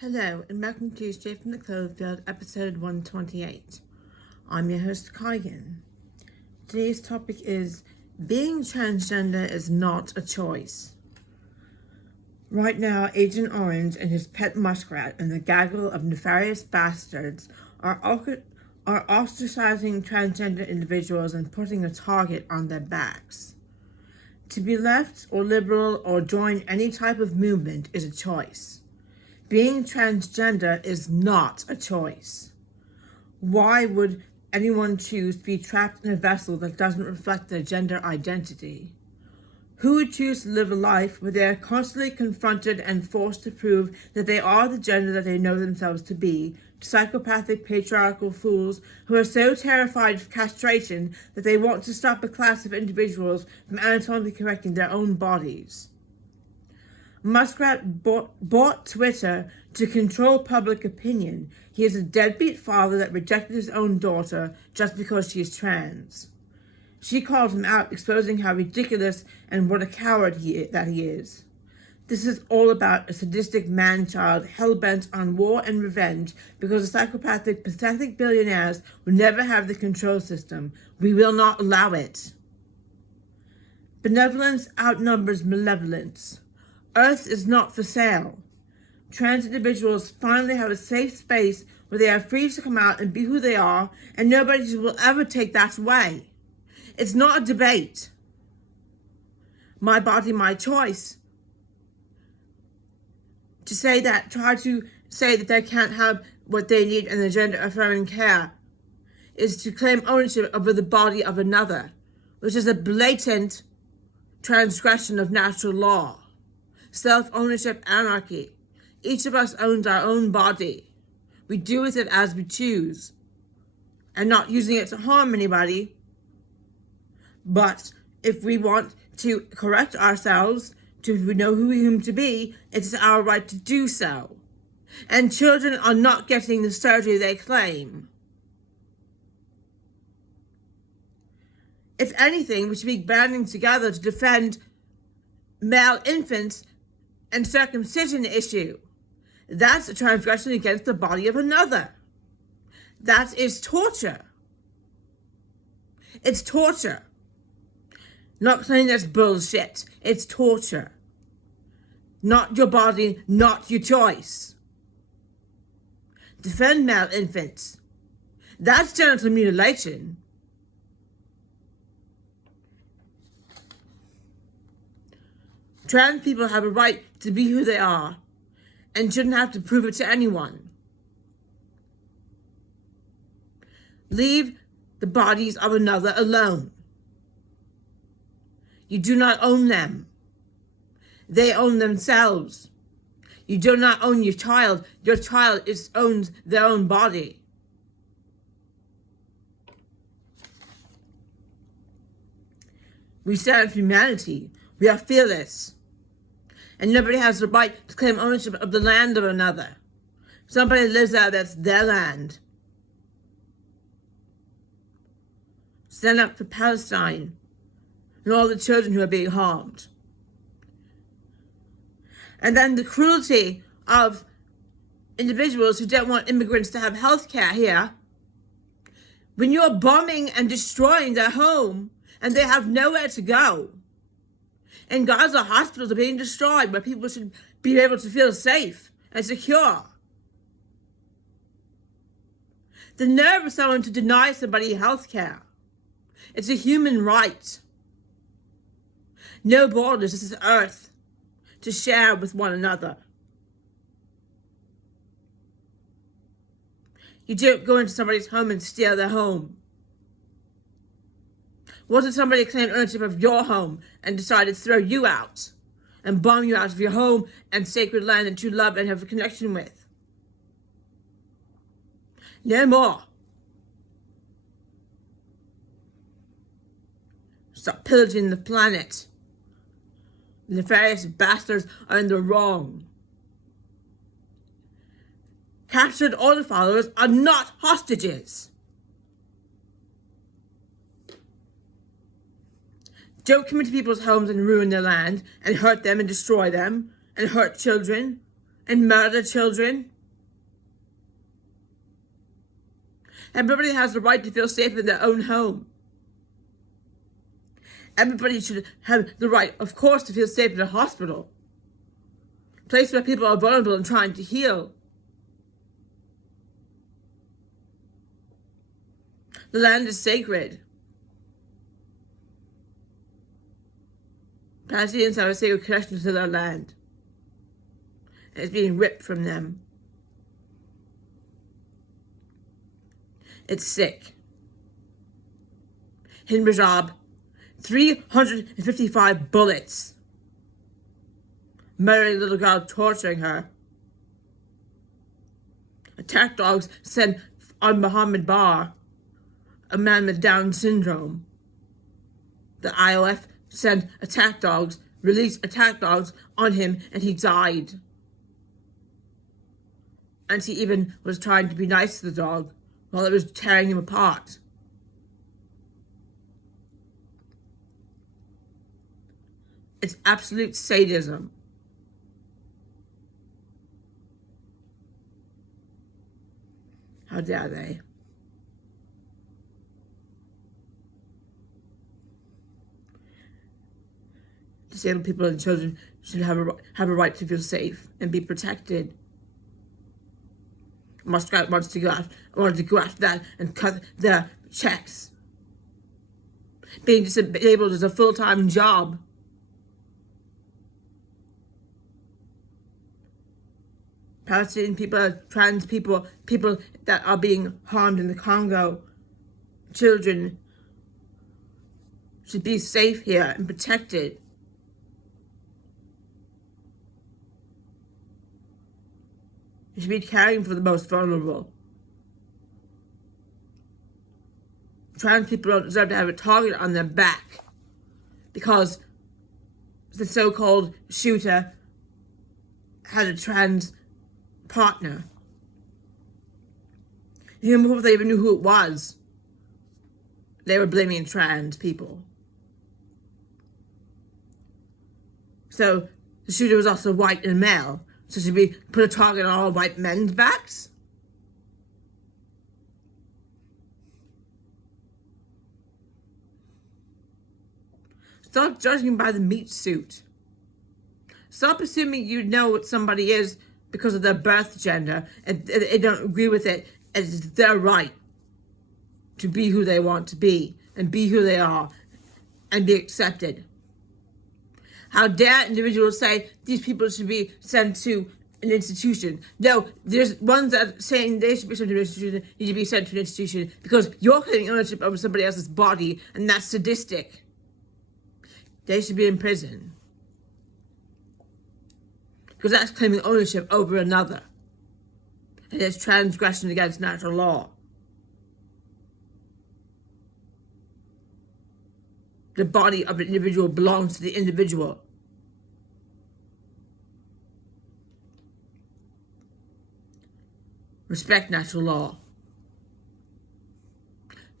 Hello, and welcome to Straight from the Cloverfield, episode 128. I'm your host, Kigan. Today's topic is being transgender is not a choice. Right now, Agent Orange and his pet muskrat and the gaggle of nefarious bastards are ostracizing transgender individuals and putting a target on their backs. To be left or liberal or join any type of movement is a choice. Being transgender is not a choice. Why would anyone choose to be trapped in a vessel that doesn't reflect their gender identity? Who would choose to live a life where they are constantly confronted and forced to prove that they are the gender that they know themselves to be, to psychopathic patriarchal fools who are so terrified of castration that they want to stop a class of individuals from anatomically correcting their own bodies? Muskrat bought Twitter to control public opinion. He is a deadbeat father that rejected his own daughter just because she is trans. She called him out, exposing how ridiculous and what a coward he is. This is all about a sadistic man-child hell-bent on war and revenge because the psychopathic, pathetic billionaires will never have the control system. We will not allow it. Benevolence outnumbers malevolence. Earth is not for sale. Trans individuals finally have a safe space where they are free to come out and be who they are, and nobody will ever take that away. It's not a debate. My body, my choice. Try to say that they can't have what they need in the gender affirming care is to claim ownership over the body of another, which is a blatant transgression of natural law. Self-ownership anarchy. Each of us owns our own body. We do with it as we choose. And not using it to harm anybody. But if we want to correct ourselves, to know who we are to be, it is our right to do so. And children are not getting the surgery they claim. If anything, we should be banding together to defend male infants and circumcision issue. That's a transgression against the body of another. That is torture. It's torture. Not saying that's bullshit. It's torture. Not your body, not your choice. Defend male infants. That's genital mutilation. Trans people have a right to be who they are and shouldn't have to prove it to anyone. Leave the bodies of another alone. You do not own them. They own themselves. You do not own your child. Your child owns their own body. We stand for humanity. We are fearless. And nobody has the right to claim ownership of the land of another. Somebody lives out, that's their land. Stand up for Palestine and all the children who are being harmed. And then the cruelty of individuals who don't want immigrants to have health care here. When you're bombing and destroying their home and they have nowhere to go. In Gaza, hospitals are being destroyed where people should be able to feel safe and secure. The nerve of someone to deny somebody health care. It's a human right. No borders, this is earth to share with one another. You don't go into somebody's home and steal their home. What if somebody claimed ownership of your home and decided to throw you out and bomb you out of your home and sacred land that you love and have a connection with? No more. Stop pillaging the planet. The nefarious bastards are in the wrong. Captured order followers are not hostages. Don't come into people's homes and ruin their land and hurt them and destroy them and hurt children and murder children. Everybody has the right to feel safe in their own home. Everybody should have the right, of course, to feel safe in a hospital. A place where people are vulnerable and trying to heal. The land is sacred. Palestinians have a sacred connection to their land. And it's being ripped from them. It's sick. In Rajab, 355 bullets. Murdering a little girl, torturing her. Attack dogs sent on Mohammed Bar, a man with Down syndrome. The IOF sent attack dogs, released attack dogs on him, and he died. And he even was trying to be nice to the dog while it was tearing him apart. It's absolute sadism. How dare they? Disabled people and children should have a right to feel safe and be protected. Muscat wanted to go after that and cut their checks. Being disabled is a full-time job. Palestinian people, trans people, people that are being harmed in the Congo, children should be safe here and protected. You should be caring for the most vulnerable. Trans people don't deserve to have a target on their back because the so-called shooter had a trans partner. Even before they even knew who it was, they were blaming trans people. So the shooter was also white and male. So should we put a target on all white men's backs? Stop judging by the meat suit. Stop assuming you know what somebody is because of their birth gender and they don't agree with it, and it's their right to be who they want to be and be who they are and be accepted. How dare individuals say these people should be sent to an institution? No, there's ones that are saying they should be sent to an institution, need to be sent to an institution because you're claiming ownership over somebody else's body, and that's sadistic. They should be in prison. Because that's claiming ownership over another. And it's transgression against natural law. The body of an individual belongs to the individual. Respect natural law.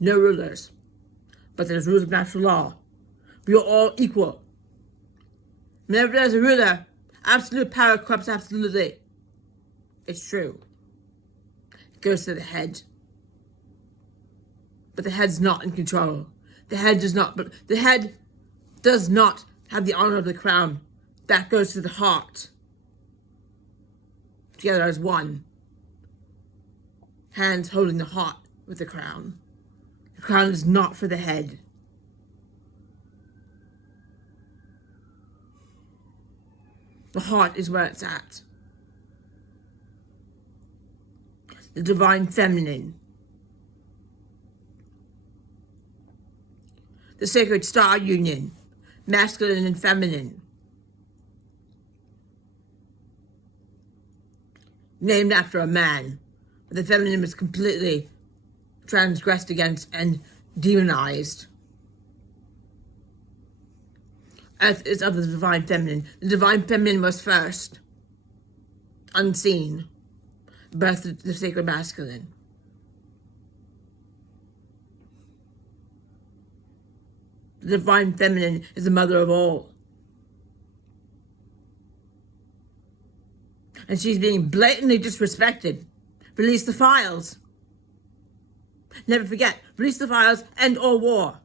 No rulers, but there's rules of natural law. We are all equal. Whenever there's a ruler, absolute power corrupts absolutely. It's true. It goes to the head. But the head's not in control. The head does not have the honor of the crown. That goes to the heart. Together as one. Hands holding the heart with the crown. The crown is not for the head. The heart is where it's at. The divine feminine. The sacred star union, masculine and feminine. Named after a man, but the feminine was completely transgressed against and demonized. Earth is of the divine feminine. The divine feminine was first, unseen, birthed the sacred masculine. The divine feminine is the mother of all. and she's being blatantly disrespected. Release the files. Never forget, release the files, end all war.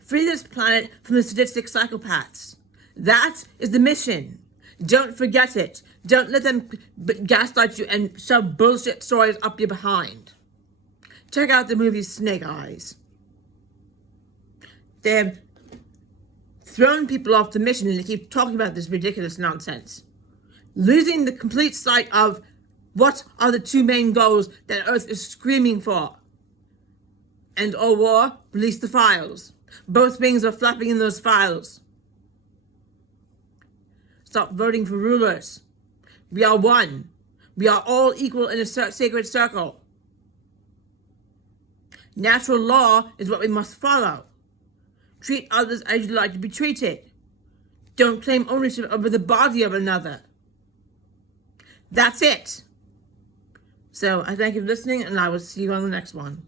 Free this planet from the sadistic psychopaths. That is the mission. Don't forget it. Don't let them gaslight you and shove bullshit stories up your behind. Check out the movie Snake Eyes. They've thrown people off the mission and they keep talking about this ridiculous nonsense. Losing the complete sight of what are the two main goals that Earth is screaming for. End all war, release the files. Both wings are flapping in those files. Stop voting for rulers. We are one. We are all equal in a sacred circle. Natural law is what we must follow. Treat others as you'd like to be treated. Don't claim ownership over the body of another. That's it. So I thank you for listening, and I will see you on the next one.